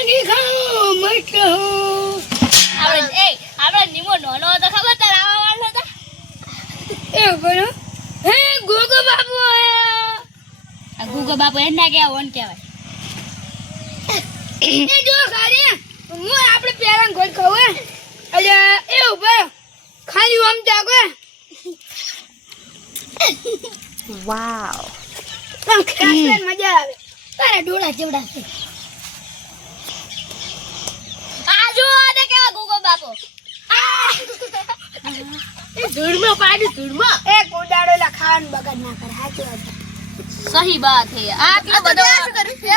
Maggi ખાઓ મસ્ત હો આપણે નિમો નોનો હતો ખબર તાર આવા વાળો હતા એ બનો હે ગોગો બાપુ આ ગુગો બાપુ એના કે ઓન કહેવાય એ જો ખારી હું આપણે પેલા ગોળ ખાવે અલે એ ઉપર ખાલી આમ જાગો વાવ પણ ખાસ મજા આવે તારા ડોળા જેવડા છે આજો આને કેવા ગુગો બાપુ એ ધૂળમાં પાડી ધૂળમાં એ કોડાડોલા ખાવાનું બગાડ ના કરે સાચી વાત સહી બાત હે આટલો બધો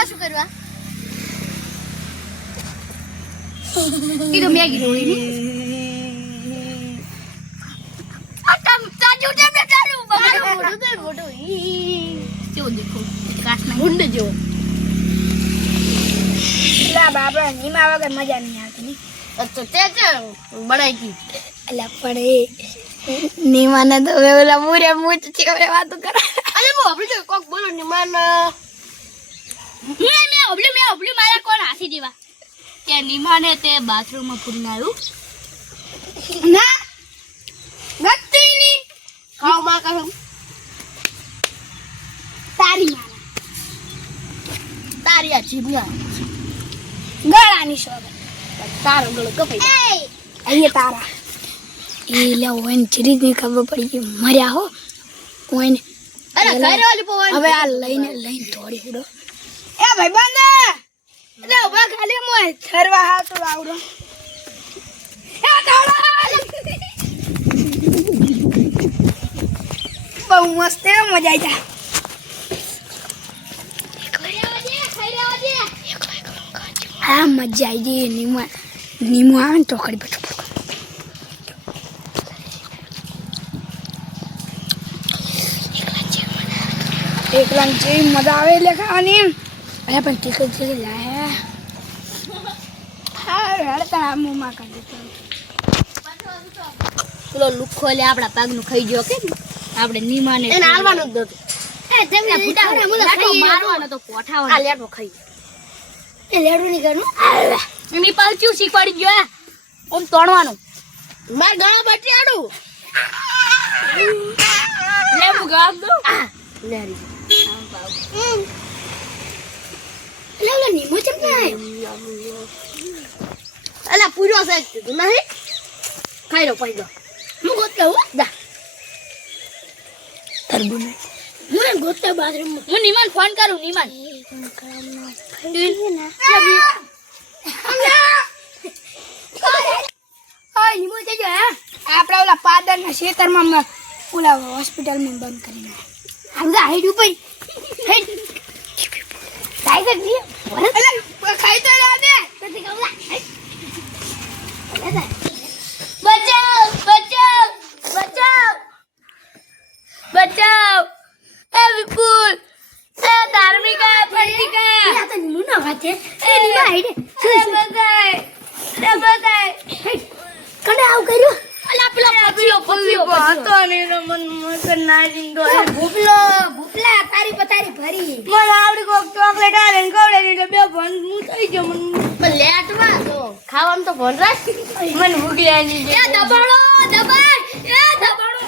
શું કરવા ઈ તો મેગી રોળી ની આટમ ચાજુ દે બેટાડું બગાડો મોટો કેવો દેખો કાચના ગુંડ જેવો લા બાબા નીમા વગર મજા નહીં આવતી તો તે બડાઈ ગઈ અલા પણ એ નીમાને તો હવે ઓલા મૂરે મૂચ છે હવે વાતો કરે અરે મો આપણે તો કોક બોલો નિમાન મે ઓબલી મારા કોણ હાસી દેવા કે નિમાને તે બાથરૂમમાં પૂરીને આવ્યું ના ગત્તી ની ખાવ માં કહું તારી માના તારી આ જીભના ગળાની શોધ તારો ગળો કપાઈ અહીંયા તારા એ લે ઓન ચીરી ની ખબર પડી કે મર્યા હો કોઈને અરે ઘરે ઓલી પવન હવે આ લઈને દોડી પડો એ ભાઈ બંધ એટલે ઉભા ખાલી મોય થરવા હાથ આવડો એ દોડો બહુ મસ્ત હે મજા આવી હા મજા આવી ગઈ નીમો આવે ને તો ખરી બેઠો એકલા જેવી મજા આવે એટલે ખાવાની અરે પણ ટીકટ જેવી લાયા હા રડતા મોમાં કાઢી પેલો લુખો લે આપડા પગનું ખાઈ ગયો કે આપણે નીમાને એને હાલવાનું જ નતું એ તેમને ફૂટા મારવાનો તો પોઠાવાનો આ લેટો ખાઈ એ લેડું ની કરું એની પાછું શીખવાડી ગયો ઓમ તોડવાનું માર ગળા બટિયાડું લે મુગામ દો લેરી લે નીમો ચમના અલા પૂરો છે તું નહીં ખાઈ લો પડી ગયો હું ગોતલો દા તરબુને હું ગોતલો બાથરૂમ હું નિમાન ફોન કરું નિમાન ઓય નીમો જજો હે આપડા ઓલા પાદરના ખેતરમાં ઓલા હોસ્પિટલમાં બંધ કરીને આમદા હાઈડ ઉપર હેડ ટાઈગર જી અલા ખાઈ તો ના દે તેથી કમલા બચાવ બચાવ બચાવ બચાવ એ વિપુલ એ ધાર્મિકા પંડિકા આ તો નીમો ના વાતે એ નીમો હાઈડ રે બગાય કને આવ કર્યું અલા પેલો પતિયો હતો ને મન મન નાજી ગયો ભૂપલા તારી પતારી ભરી મને આવડી કોક ચોકલેટ આલે ને ખવડે એટલે બે ભન હું થઈ ગયો મને લેટમાં તો ખાવામાં તો ભન રાખ મને ભૂખ લાગી છે એ દબાડો દબાડ એ દબાડો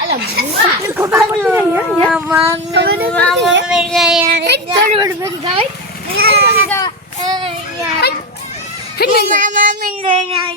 અલા ભૂવા ખબર પડી મામા મમ્મી ગયા થોડી બડી ભેગી ગાય મામા મમ્મી ગયા